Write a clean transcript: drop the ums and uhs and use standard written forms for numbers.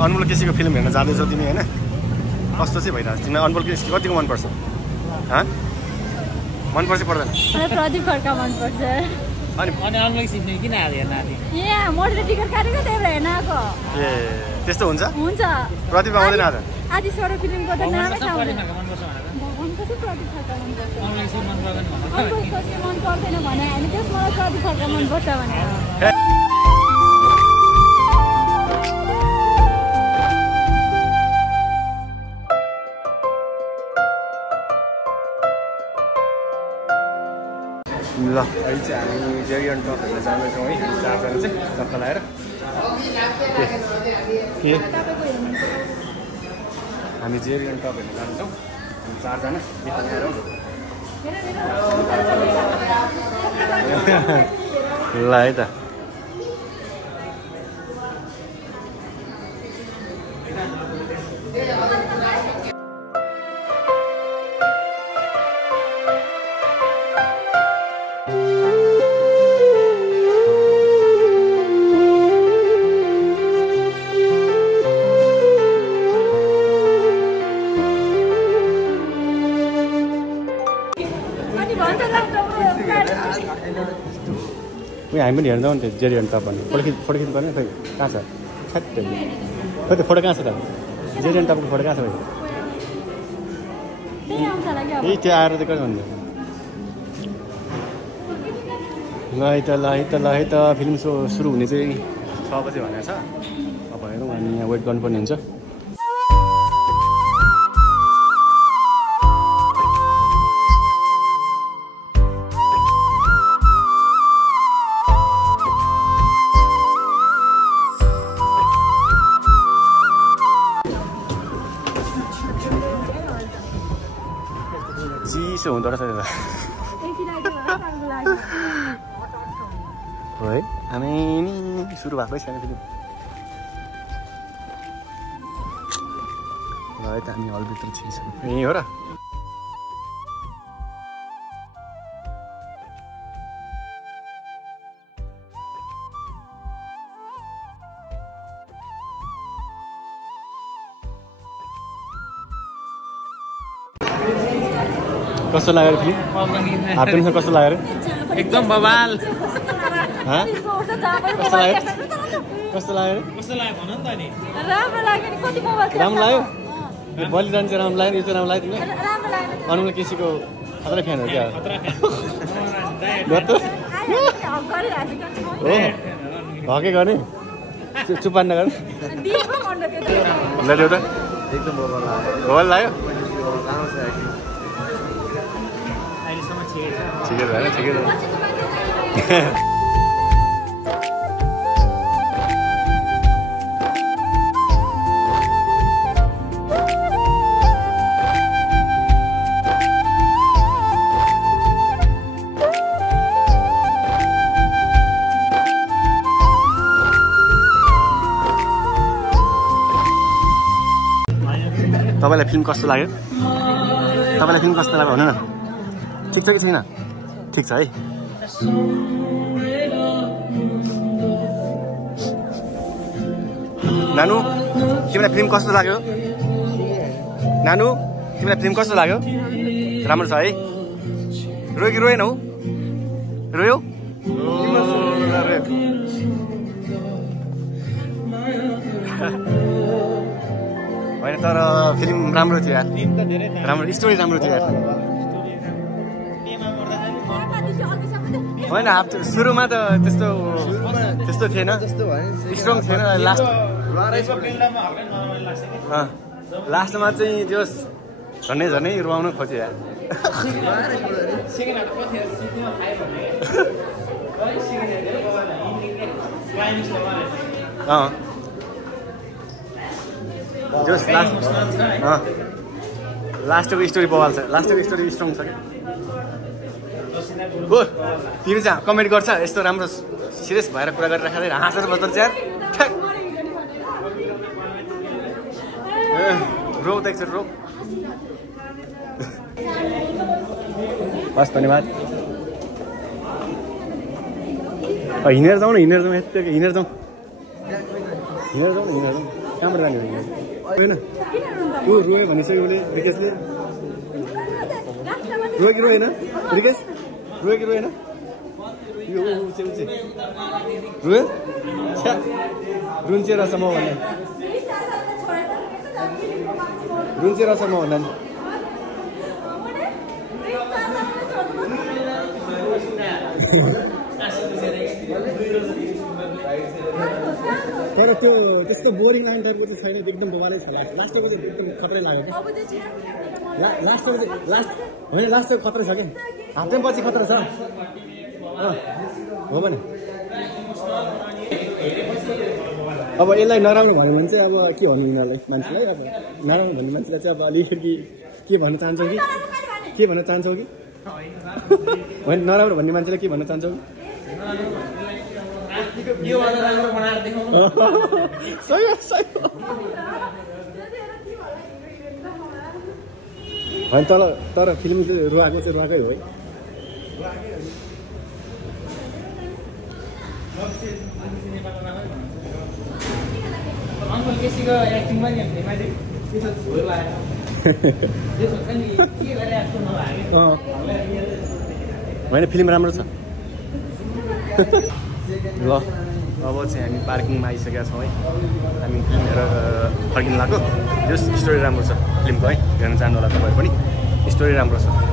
अनमोल केसीको film हेर्न जाँदैछौ तिमी होइन? कस्तो चाहिँ भइरहेको छ तिमीलाई? अनमोल केसी कतिको मनपर्छ? मनपर्छ पर्दैन? प्रदीप खड्का मनपर्छ। अनि अनमोल केसी किन हेर्न आएको? मैले टिकट काटेको त्यही भएर हेर्न आएको। ए त्यस्तो हुन्छ? हुन्छ। प्रदीप आउँदैन आज? आदि स्वर फिल्मको त नामै थाहा हुँदैन। मन पर्दैन भने होइन, त्यस मलाई प्रदीप खड्का मनपर्छ भने। ल अहिले चाहिँ हामी जेरियन टप हेर्न जाँदैछौँ है, हामी चारजना चाहिँ चक्का लगाएर। के हामी जेरियन टप हेर्न जाँदैछौँ हामी चारजना यता ल्याएर। ल है त हामी पनि हेर्न जाउँ नि त जेरियन टप भन्ने। फोटो खिच्नु पर्ने खोइ कहाँ छ? खै त फोटो कहाँ छ त? जेरियन टपको फोटो कहाँ छ भाइ? यही त्यो आएर त कति भन्नु? ल है त फिल्म सो सुरु हुने चाहिँ 6 बजे भनेको छ। अब हेरौँ, हामी यहाँ वेट गर्नुपर्ने हुन्छ। चिसो हुँदो रहेछ है। हामी नि सुरु भएकै छैन फिल्म। ल है त हामी हलभित्र छिसक्यौँ। यहीँ हो र? कस्तो लाग्यो फिल्म? हार्टनसँग कस्तो लाग्यो? एकदम बवाल। कस्तो लाग्यो? कस्तो लाग्यो भन नि त नि। राम्रो लाग्यो नि, कति मोबाइल थियो? राम्रो लाग्यो? यो बलिदान चाहिँ राम्रो लाग्यो, यो चाहिँ राम्रो लाग्यो तिमीलाई? राम्रो लाग्यो। अनमोल केसीको खतरा फ्यान हो क्या? हो हके गर्ने चुपान नगर्ने। ल देऊ त। एकदम बवाल लाग्यो। ठिकै छ होइन? ठिकै छ। तपाईँलाई फिल्म कस्तो लाग्यो? तपाईँलाई फिल्म कस्तो लाग्यो भन्नु न? ठिक छ कि छैन? ठिक छ है। नानु तिमीलाई फिल्म कस्तो लाग्यो? नानु तिमीलाई फिल्म कस्तो लाग्यो? राम्रो छ है? रोयो कि रोएन हौ? रोयो? होइन तर फिल्म राम्रो थियो यार। राम्रो स्टोरी राम्रो थियो यार। होइन सुरुमा त त्यस्तो थिएन, स्ट्रङ थिएन। लास्टमा चाहिँ त्यो झन्डै रुवाउन खोज्यो यार। लास्टको स्टोरी बवाल छ। लास्टको स्टोरी स्ट्रङ छ क्या। हो तिमी चाहिँ कमेन्ट गर्छ यस्तो राम्रो सिरियस भएर कुरा गरिराख्दै हाँसेर बस्दो यार। रो त एकचोटि रो। हस् धन्यवाद। हिँडेर जाउँ न, हिँडेर जाउँ। कहाँबाट जाने होइन ऊ रोयो भनिसक्यो उसले रिकेशले रोयो कि रोएन रिकेश रोयो कि रोएन यो रोयो रुन्चे रहेछ म भन्दा रुन्चे रहेछ म भन्दा तर त्यो त्यस्तो बोरिङ आन्टरको चाहिँ छैन एकदम बवालै छ लास्टको चाहिँ एकदम खतरै लाग्यो क्या लास्टको चाहिँ होइन लास्टको खतरा छ क्या हाफ टाइम पछि खतरा छ हो भने अब यसलाई नराम्रो भन्यो भने चाहिँ अब के भन्नु यिनीहरूलाई मान्छेलाई अब नराम्रो भन्ने मान्छेलाई चाहिँ अब अलिकति के भन्न चाहन्छौ कि भन्न चाहन्छौ कि होइन नराम्रो भन्ने मान्छेलाई के भन्न चाहन्छौ होइन तर फिल्म चाहिँ रुवाको चाहिँ रुवाकै हो है अङ्कल केसीको एक्टिङ पनि होइन फिल्म राम्रो छ ल अब चाहिँ हामी पार्किङमा आइसकेका छौँ है हामी फिल्म हेरेर फर्किनु लाग्यो त्यो स्टोरी राम्रो छ फिल्मको है हेर्न चाहनु होला तपाईँ पनि स्टोरी राम्रो छ